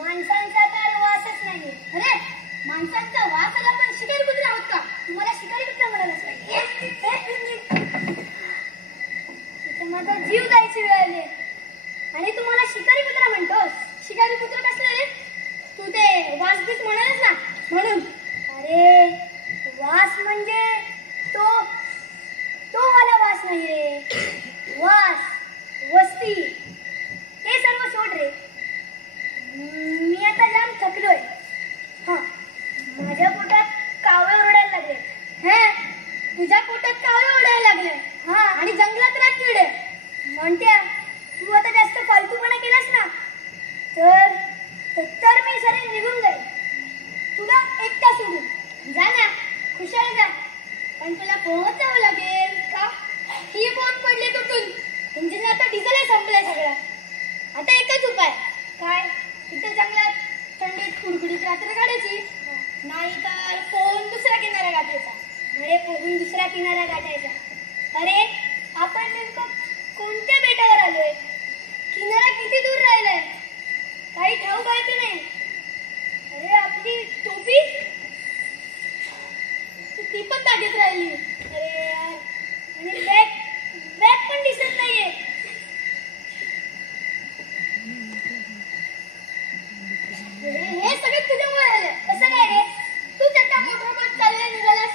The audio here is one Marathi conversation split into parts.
माणसांचा तर वासच नाहीये. अरे माणसांचा वास आला पण शिकारी कुत्रे आहोत का? तुम्हाला शिकारी कुत्रा म्हणालाच पाहिजे. इथे माझा जीव जायची वेळ आली आणि तू मला शिकारी कुत्रा म्हणतोस. शिकारी कुत्रा कसला रे? तू ते वास बीस म्हणालस ना म्हणून. अरे वास म्हणजे तो तो वाला वास नाहीये. वास वस्ती हे सर्व सोड रे. मी आता जाम थकलोय. हा माझ्या पोटात कावळे ओरडायला लागले. हा तुझ्या पोटात कावळे ओरडायला लागले. हा आणि जंगलात रात किडे म्हणत्या. तू आता जास्त फालतूपणा केलास ना तर मी सारे निघून जाईल. तुला एकटा सोडून जा ना. खुशाल जा. पण तुला पोहोचावं लागेल का? ही बोट पडली तुटून. इंजिन आता डिझेल संपलंय सगळं. आता एकच उपाय. काय? इथे जंगलात थंडीत कुडकुडीत रात्र काढायची. नाही तर पोहून दुसरा किनारा गाठायचा. अरे पोहून दुसरा किनारा गाठायचा. अरे आपण नेमकं कोणत्या बेटावर आलोय? किनारा किती दूर राहिलाय काही ठाऊक आहे की नाही? अरे आपली टोपी ती पण बागेत राहिली. अरे यार आणि बॅग पण दिसत नाहीये. हे सगळं तुझ्यामुळे झालं. कसं काय रे? तू चट्टा मोटरबोट चालवायला निघालास.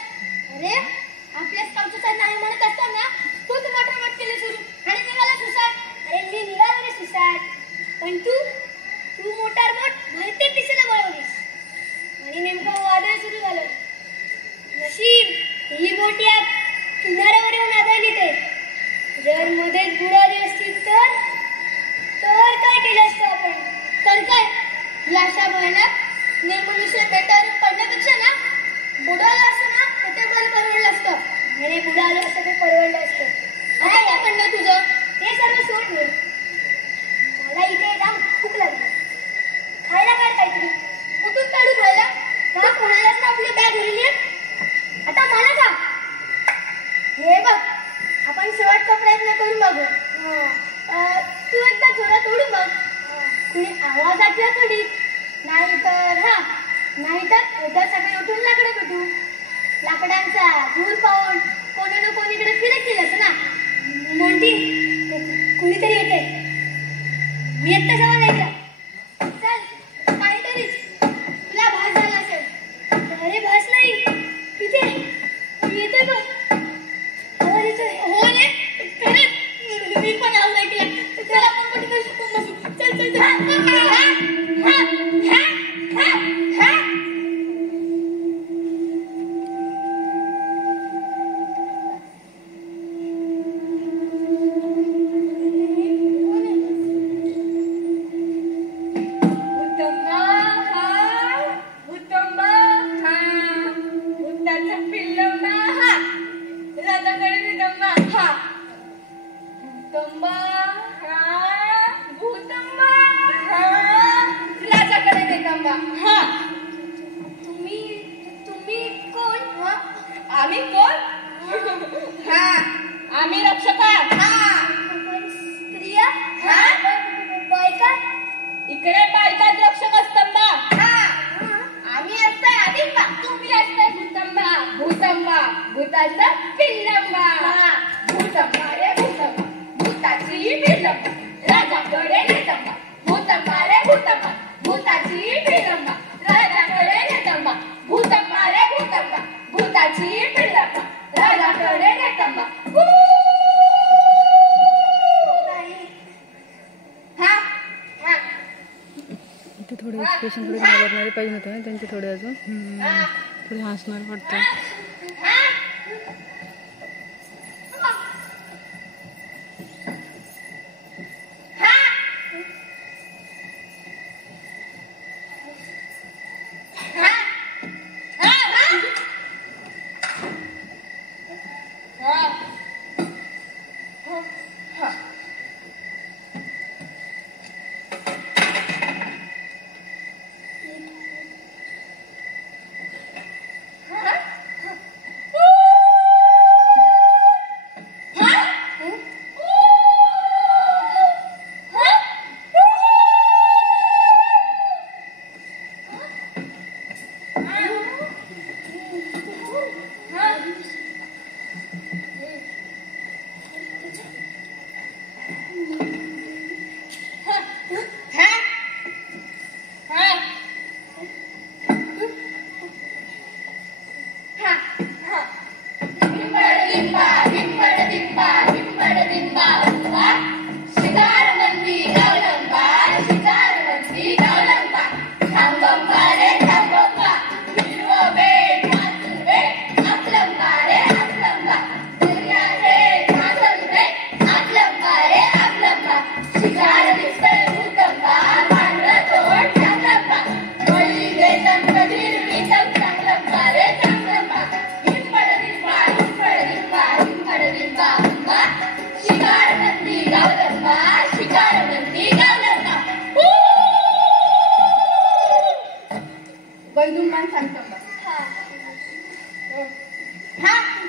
अरे आपल्या स्काउटचा नाही म्हणत असताना तूच मोटरबोट केली सुरू आणि निघाला सुसाट. अरे मी निघालो रे सुसाट. पण तू मोटरबोट भरती दिशेला वळवलीस आणि नेमकं वादळ सुरू झालं. नशीब ही बोट या किनाऱ्यावर येऊन आदळली. ते जर मध्येच बुडाली असती तर काय केलं असतं आपण? तर काय अशा भयानक निर्मनुष्य बेटावर पडण्यापेक्षा ना बुडालं असतं ना तर ते बरं परवडलं असतं. आणि बुडालं असतं ते परवडलं असतं. काय काय म्हणणं तुझं? ते सर्व सोड रे. मला इथे जाम भूक लागली. खायला काढ काहीतरी. कुठून काढू खायला? का कोणालाच ना आपली बॅग भरली आहे. आता मला का? हे बघ आपण शेवटचा प्रयत्न करून बघू. तू एकदा जोरात उडून बघ. कुणी आवाज ऐकला थोडी. नाहीतर उद्या सकाळी उठून लाकडं भेटू. लाकडांचा धूर पाहून कोणी ना कोणीकडे फिरत गेलंस ना. मोठी कुणीतरी येते. मी एकटा जवळ नाही का? चल काहीतरीच तुला भास झाला असेल. अरे भास नाही तिथे येतोय बघ. आवाज येतोय. हो रे खरंच मी पण आवाज ऐकला. चल आपण कुठे शकून बसू. चल थोडे एक्सप्रेशन थोडे घाबरणारे पाहिजे होते ना त्यांचे. थोडे अजून थोडे हसणार वाटतं. वैदुमान सांगतो हा हा